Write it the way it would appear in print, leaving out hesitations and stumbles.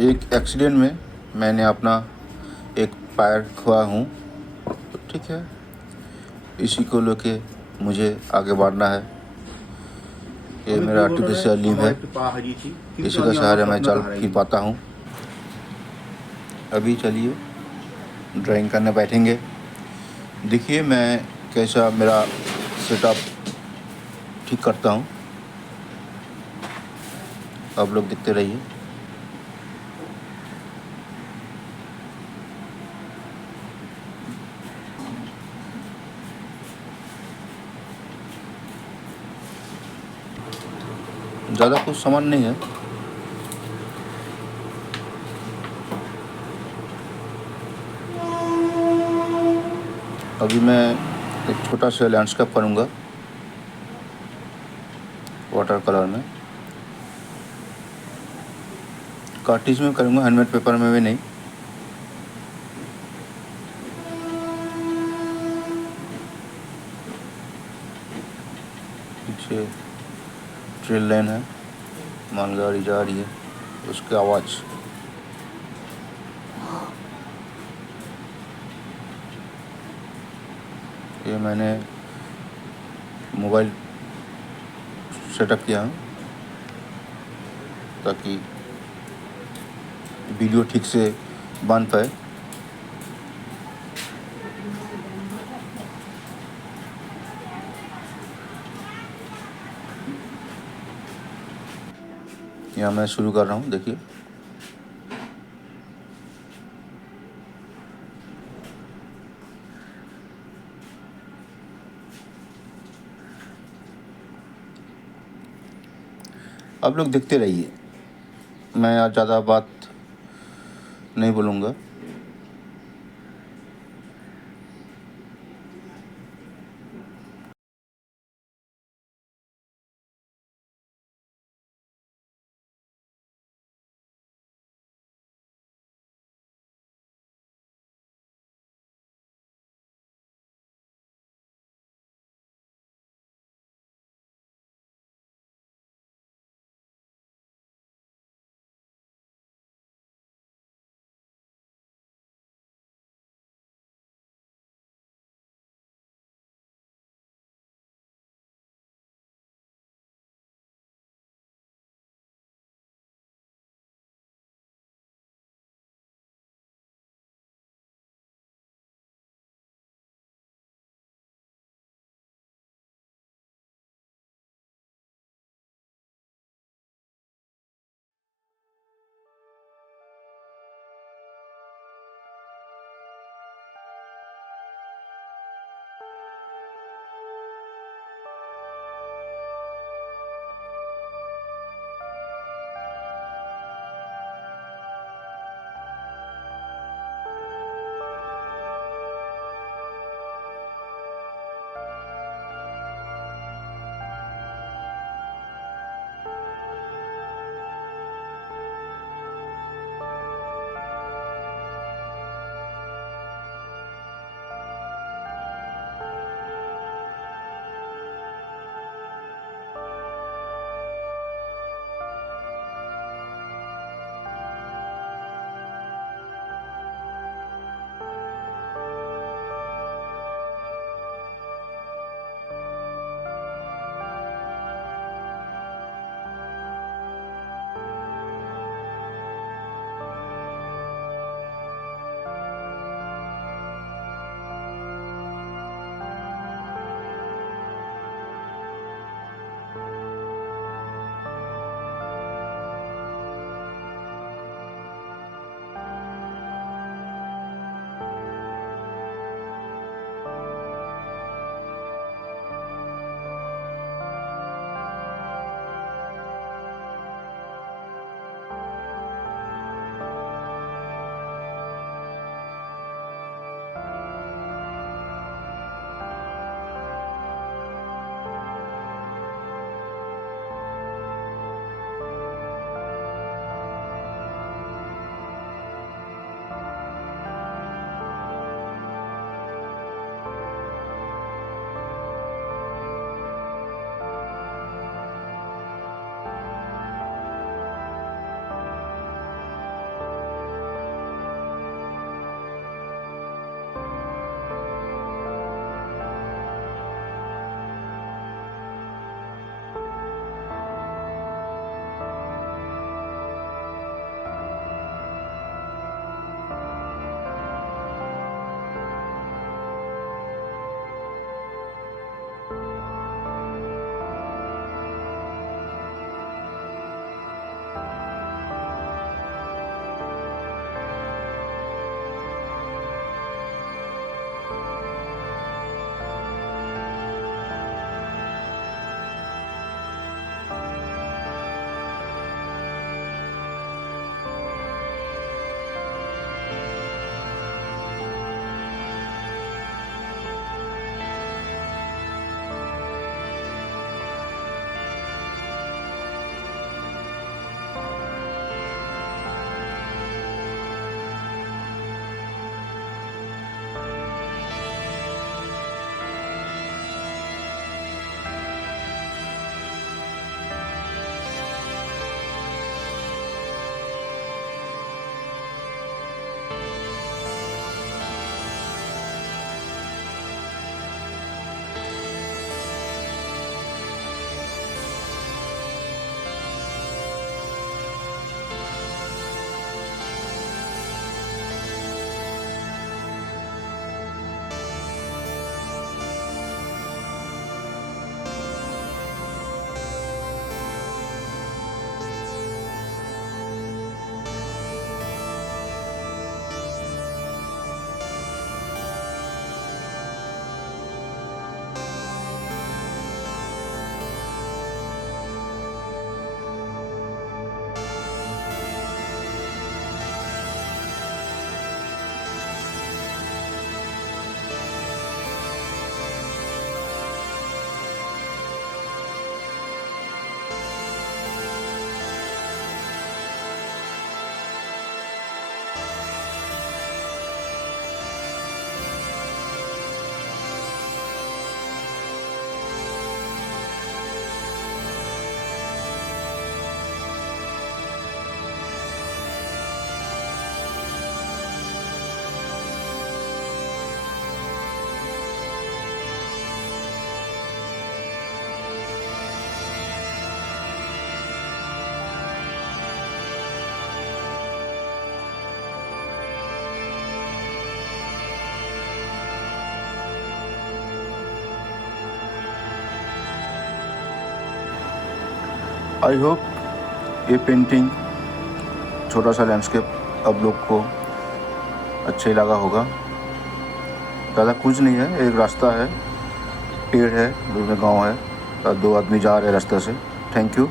एक एक्सीडेंट में मैंने अपना एक पैर खोया हूँ, ठीक है। इसी को लेके मुझे आगे बढ़ना है। ये मेरा आर्टिफिशियल लीव है, इसी का सहारे मैं चल फिर पाता हूँ। अभी चलिए ड्राइंग करने बैठेंगे। देखिए मैं कैसा मेरा सेटअप ठीक करता हूँ, आप लोग देखते रहिए। ज़्यादा कुछ सामान नहीं है। अभी मैं एक छोटा सा लैंडस्केप करूँगा वाटर कलर में, कार्टिज में करूँगा, हैंडमेड पेपर में भी नहीं। पीछे ट्रेन लाइन है, मालगाड़ी जा रही है, उसकी आवाज़। ये मैंने मोबाइल सेटअप किया है ताकि वीडियो ठीक से बन पाए। यहाँ मैं शुरू कर रहा हूँ, देखिए। आप लोग देखते रहिए, मैं आज ज़्यादा बात नहीं बोलूँगा। आई होप ये पेंटिंग, छोटा सा लैंडस्केप अब लोग को अच्छा ही लगा होगा। ज़्यादा कुछ नहीं है, एक रास्ता है, पेड़ है, दूर में गाँव है और 2 आदमी जा रहे हैं रास्ते से। Thank you.